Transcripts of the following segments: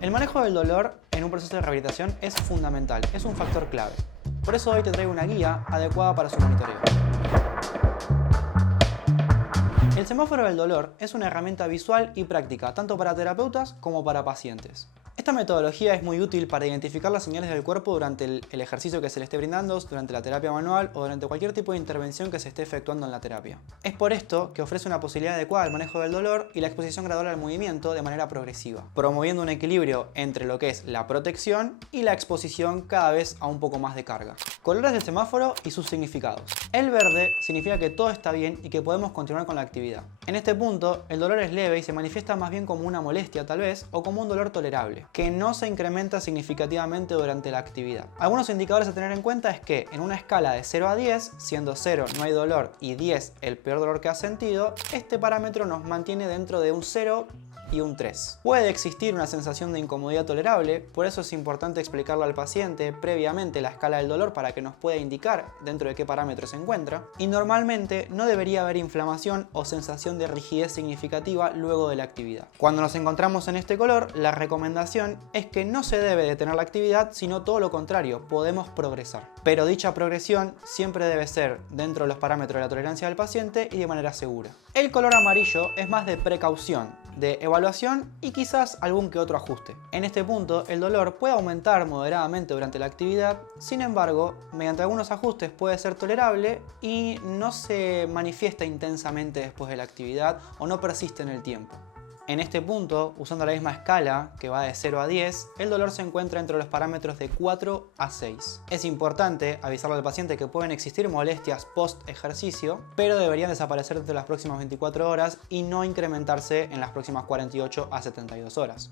El manejo del dolor en un proceso de rehabilitación es fundamental, es un factor clave. Por eso hoy te traigo una guía adecuada para su monitoreo. El semáforo del dolor es una herramienta visual y práctica tanto para terapeutas como para pacientes. Esta metodología es muy útil para identificar las señales del cuerpo durante el ejercicio que se le esté brindando, durante la terapia manual o durante cualquier tipo de intervención que se esté efectuando en la terapia. Es por esto que ofrece una posibilidad adecuada al manejo del dolor y la exposición gradual al movimiento de manera progresiva, promoviendo un equilibrio entre lo que es la protección y la exposición cada vez a un poco más de carga. Colores del semáforo y sus significados. El verde significa que todo está bien y que podemos continuar con la actividad. En este punto, el dolor es leve y se manifiesta más bien como una molestia tal vez o como un dolor tolerable, que no se incrementa significativamente durante la actividad. Algunos indicadores a tener en cuenta es que en una escala de 0 a 10, siendo 0 no hay dolor y 10 el peor dolor que has sentido, este parámetro nos mantiene dentro de un 0 y un 3. Puede existir una sensación de incomodidad tolerable, por eso es importante explicarle al paciente previamente la escala del dolor para que nos pueda indicar dentro de qué parámetro se encuentra, y normalmente no debería haber inflamación o sensación de rigidez significativa luego de la actividad. Cuando nos encontramos en este color, la recomendación es que no se debe detener la actividad, sino todo lo contrario, podemos progresar. Pero dicha progresión siempre debe ser dentro de los parámetros de la tolerancia del paciente y de manera segura. El color amarillo es más de precaución, de evaluación y quizás algún que otro ajuste. En este punto, el dolor puede aumentar moderadamente durante la actividad, sin embargo, mediante algunos ajustes puede ser tolerable y no se manifiesta intensamente después de la actividad o no persiste en el tiempo. En este punto, usando la misma escala, que va de 0 a 10, el dolor se encuentra entre los parámetros de 4 a 6. Es importante avisarle al paciente que pueden existir molestias post-ejercicio, pero deberían desaparecer dentro de las próximas 24 horas y no incrementarse en las próximas 48 a 72 horas.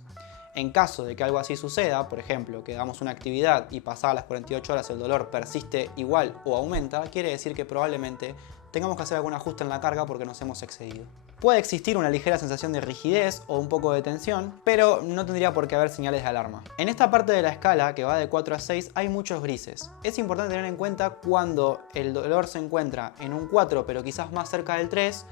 En caso de que algo así suceda, por ejemplo, que hagamos una actividad y pasadas las 48 horas el dolor persiste igual o aumenta, quiere decir que probablemente tengamos que hacer algún ajuste en la carga porque nos hemos excedido. Puede existir una ligera sensación de rigidez o un poco de tensión, pero no tendría por qué haber señales de alarma. En esta parte de la escala, que va de 4 a 6, hay muchos grises. Es importante tener en cuenta cuando el dolor se encuentra en un 4, pero quizás más cerca del 3,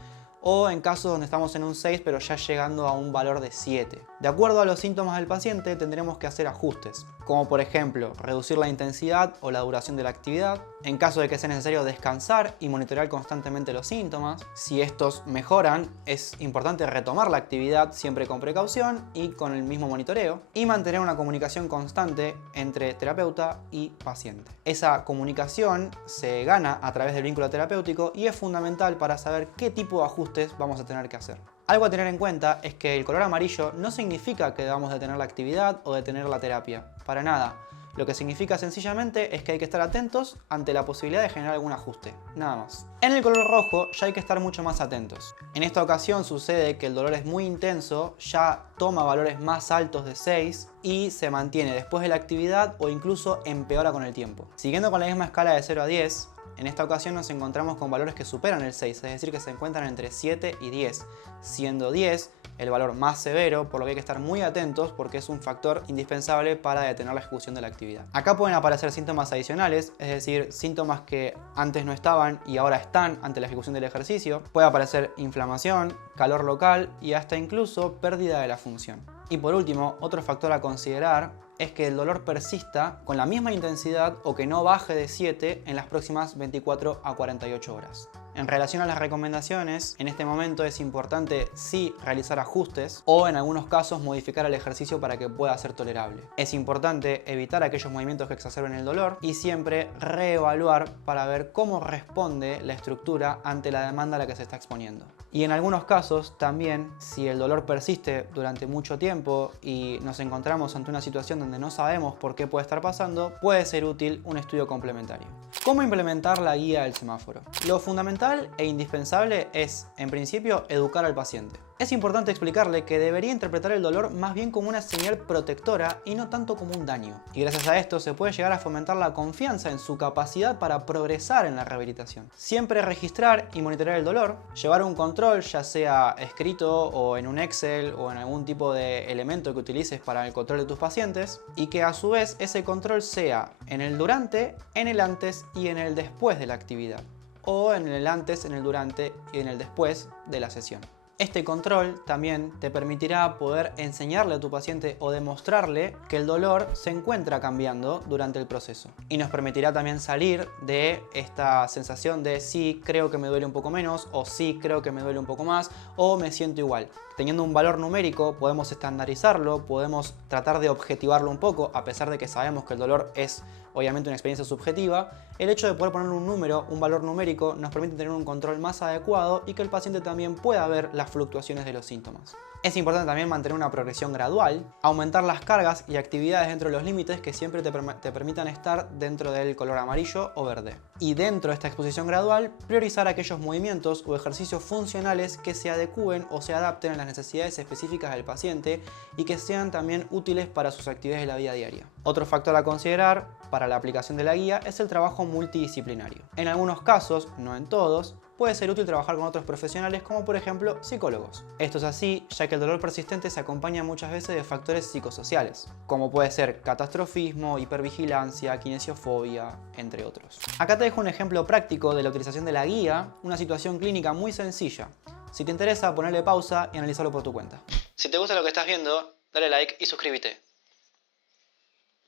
o en casos donde estamos en un 6 pero ya llegando a un valor de 7. De acuerdo a los síntomas del paciente tendremos que hacer ajustes, como por ejemplo reducir la intensidad o la duración de la actividad, en caso de que sea necesario descansar y monitorear constantemente los síntomas. Si estos mejoran, es importante retomar la actividad siempre con precaución y con el mismo monitoreo, y mantener una comunicación constante entre terapeuta y paciente. Esa comunicación se gana a través del vínculo terapéutico y es fundamental para saber qué tipo de ajustes vamos a tener que hacer. Algo a tener en cuenta es que el color amarillo no significa que debamos detener la actividad o detener la terapia, para nada. Lo que significa sencillamente es que hay que estar atentos ante la posibilidad de generar algún ajuste, nada más. En el color rojo ya hay que estar mucho más atentos. En esta ocasión sucede que el dolor es muy intenso, ya toma valores más altos de 6 y se mantiene después de la actividad o incluso empeora con el tiempo. Siguiendo con la misma escala de 0 a 10, en esta ocasión nos encontramos con valores que superan el 6, es decir que se encuentran entre 7 y 10, siendo 10 el valor más severo, por lo que hay que estar muy atentos porque es un factor indispensable para detener la ejecución de la actividad. Acá pueden aparecer síntomas adicionales, es decir, síntomas que antes no estaban y ahora están ante la ejecución del ejercicio. Puede aparecer inflamación, calor local y hasta incluso pérdida de la función. Y por último, otro factor a considerar es que el dolor persista con la misma intensidad o que no baje de 7 en las próximas 24 a 48 horas. En relación a las recomendaciones, en este momento es importante sí realizar ajustes o en algunos casos modificar el ejercicio para que pueda ser tolerable. Es importante evitar aquellos movimientos que exacerben el dolor y siempre reevaluar para ver cómo responde la estructura ante la demanda a la que se está exponiendo. Y en algunos casos también, si el dolor persiste durante mucho tiempo y nos encontramos ante una situación donde no sabemos por qué puede estar pasando, puede ser útil un estudio complementario. ¿Cómo implementar la guía del semáforo? Lo fundamental e indispensable es, en principio, educar al paciente. Es importante explicarle que debería interpretar el dolor más bien como una señal protectora y no tanto como un daño. Y gracias a esto se puede llegar a fomentar la confianza en su capacidad para progresar en la rehabilitación. Siempre registrar y monitorear el dolor, llevar un control ya sea escrito o en un Excel o en algún tipo de elemento que utilices para el control de tus pacientes, y que a su vez ese control sea en el durante, en el antes y en el después de la actividad, o en el antes, en el durante y en el después de la sesión. Este control también te permitirá poder enseñarle a tu paciente o demostrarle que el dolor se encuentra cambiando durante el proceso. Y nos permitirá también salir de esta sensación de sí, creo que me duele un poco menos, o sí, creo que me duele un poco más, o me siento igual. Teniendo un valor numérico podemos estandarizarlo, podemos tratar de objetivarlo un poco, a pesar de que sabemos que el dolor es obviamente una experiencia subjetiva. El hecho de poder poner un número, un valor numérico, nos permite tener un control más adecuado y que el paciente también pueda ver las fluctuaciones de los síntomas. Es importante también mantener una progresión gradual, aumentar las cargas y actividades dentro de los límites que siempre te permitan estar dentro del color amarillo o verde. Y dentro de esta exposición gradual, priorizar aquellos movimientos o ejercicios funcionales que se adecúen o se adapten a las necesidades específicas del paciente y que sean también útiles para sus actividades de la vida diaria. Otro factor a considerar para la aplicación de la guía es el trabajo multidisciplinario. En algunos casos, no en todos, puede ser útil trabajar con otros profesionales como por ejemplo psicólogos. Esto es así ya que el dolor persistente se acompaña muchas veces de factores psicosociales, como puede ser catastrofismo, hipervigilancia, kinesiofobia, entre otros. Acá te dejo un ejemplo práctico de la utilización de la guía, una situación clínica muy sencilla. Si te interesa, ponle pausa y analizarlo por tu cuenta. Si te gusta lo que estás viendo, dale like y suscríbete.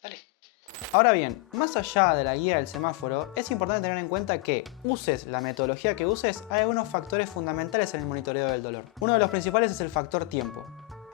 Dale. Ahora bien, más allá de la guía del semáforo, es importante tener en cuenta que uses la metodología que uses, hay algunos factores fundamentales en el monitoreo del dolor. Uno de los principales es el factor tiempo.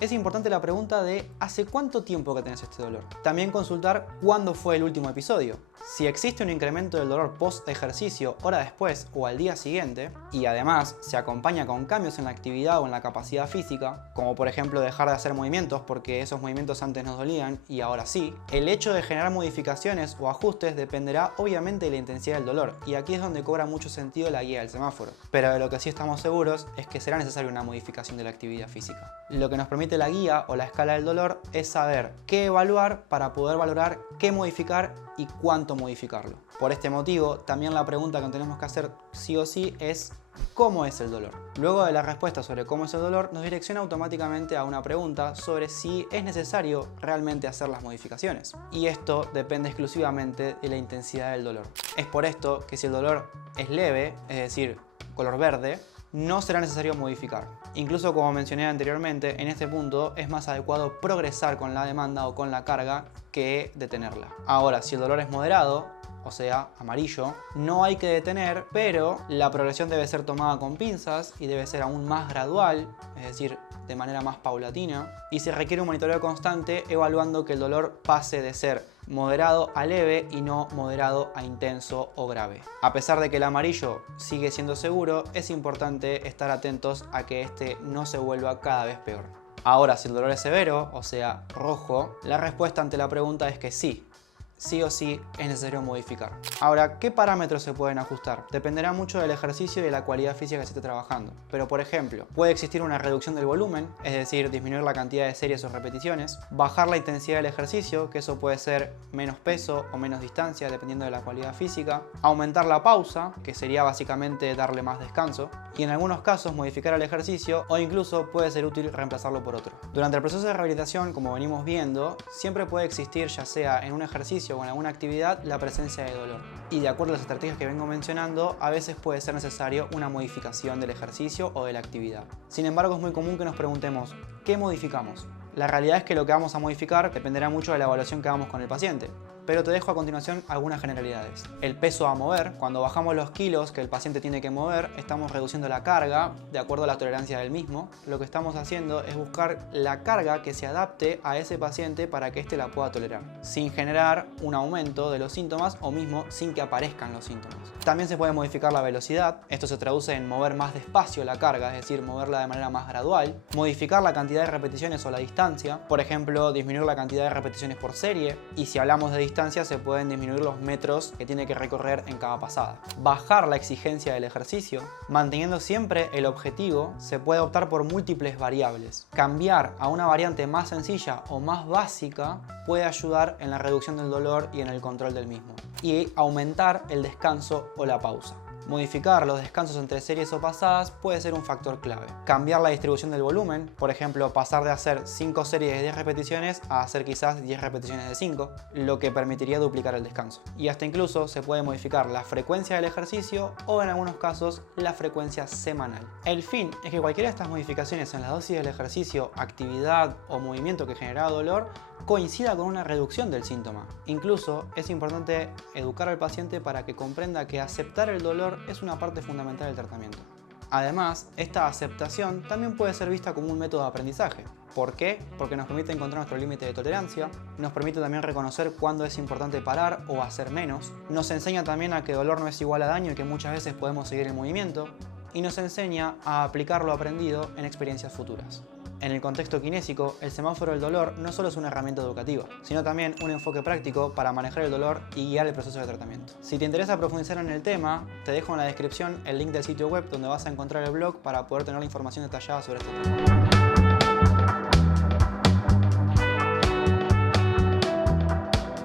Es importante la pregunta de ¿hace cuánto tiempo que tenés este dolor? También consultar cuándo fue el último episodio. Si existe un incremento del dolor post ejercicio, hora después o al día siguiente, y además se acompaña con cambios en la actividad o en la capacidad física, como por ejemplo dejar de hacer movimientos porque esos movimientos antes nos dolían y ahora sí, el hecho de generar modificaciones o ajustes dependerá obviamente de la intensidad del dolor, y aquí es donde cobra mucho sentido la guía del semáforo. Pero de lo que sí estamos seguros es que será necesaria una modificación de la actividad física. Lo que nos permite la guía o la escala del dolor es saber qué evaluar para poder valorar qué modificar y cuánto modificarlo. Por este motivo, también la pregunta que tenemos que hacer sí o sí es ¿cómo es el dolor? Luego de la respuesta sobre cómo es el dolor, nos direcciona automáticamente a una pregunta sobre si es necesario realmente hacer las modificaciones. Y esto depende exclusivamente de la intensidad del dolor. Es por esto que si el dolor es leve, es decir, color verde, no será necesario modificar. Incluso como mencioné anteriormente, en este punto es más adecuado progresar con la demanda o con la carga que detenerla. Ahora, si el dolor es moderado, o sea, amarillo, no hay que detener, pero la progresión debe ser tomada con pinzas y debe ser aún más gradual, es decir, de manera más paulatina, y se requiere un monitoreo constante evaluando que el dolor pase de ser moderado a leve y no moderado a intenso o grave. A pesar de que el amarillo sigue siendo seguro, es importante estar atentos a que este no se vuelva cada vez peor. Ahora, si el dolor es severo, o sea, rojo, la respuesta ante la pregunta es que sí o sí es necesario modificar. Ahora, ¿qué parámetros se pueden ajustar? Dependerá mucho del ejercicio y de la cualidad física que se esté trabajando. Pero por ejemplo, puede existir una reducción del volumen, es decir, disminuir la cantidad de series o repeticiones, bajar la intensidad del ejercicio, que eso puede ser menos peso o menos distancia dependiendo de la cualidad física, aumentar la pausa, que sería básicamente darle más descanso, y en algunos casos modificar el ejercicio o incluso puede ser útil reemplazarlo por otro. Durante el proceso de rehabilitación, como venimos viendo, siempre puede existir, ya sea en un ejercicio o en alguna actividad, la presencia de dolor. Y de acuerdo a las estrategias que vengo mencionando, a veces puede ser necesario una modificación del ejercicio o de la actividad. Sin embargo, es muy común que nos preguntemos, ¿qué modificamos? La realidad es que lo que vamos a modificar dependerá mucho de la evaluación que hagamos con el paciente. Pero te dejo a continuación algunas generalidades. El peso a mover. Cuando bajamos los kilos que el paciente tiene que mover, estamos reduciendo la carga de acuerdo a la tolerancia del mismo. Lo que estamos haciendo es buscar la carga que se adapte a ese paciente para que éste la pueda tolerar, sin generar un aumento de los síntomas o mismo sin que aparezcan los síntomas. También se puede modificar la velocidad. Esto se traduce en mover más despacio la carga, es decir, moverla de manera más gradual. Modificar la cantidad de repeticiones o la distancia. Por ejemplo, disminuir la cantidad de repeticiones por serie. Y si hablamos de distancia, se pueden disminuir los metros que tiene que recorrer en cada pasada. Bajar la exigencia del ejercicio. Manteniendo siempre el objetivo, se puede optar por múltiples variables. Cambiar a una variante más sencilla o más básica puede ayudar en la reducción del dolor y en el control del mismo. Y aumentar el descanso o la pausa. Modificar los descansos entre series o pasadas puede ser un factor clave. Cambiar la distribución del volumen, por ejemplo, pasar de hacer 5 series de 10 repeticiones a hacer quizás 10 repeticiones de 5, lo que permitiría duplicar el descanso. Y hasta incluso se puede modificar la frecuencia del ejercicio o en algunos casos la frecuencia semanal. El fin es que cualquiera de estas modificaciones en la dosis del ejercicio, actividad o movimiento que genera dolor coincida con una reducción del síntoma. Incluso es importante educar al paciente para que comprenda que aceptar el dolor es una parte fundamental del tratamiento. Además, esta aceptación también puede ser vista como un método de aprendizaje. ¿Por qué? Porque nos permite encontrar nuestro límite de tolerancia, nos permite también reconocer cuándo es importante parar o hacer menos, nos enseña también a que dolor no es igual a daño y que muchas veces podemos seguir el movimiento, y nos enseña a aplicar lo aprendido en experiencias futuras. En el contexto kinésico, el semáforo del dolor no solo es una herramienta educativa, sino también un enfoque práctico para manejar el dolor y guiar el proceso de tratamiento. Si te interesa profundizar en el tema, te dejo en la descripción el link del sitio web donde vas a encontrar el blog para poder tener la información detallada sobre este tema.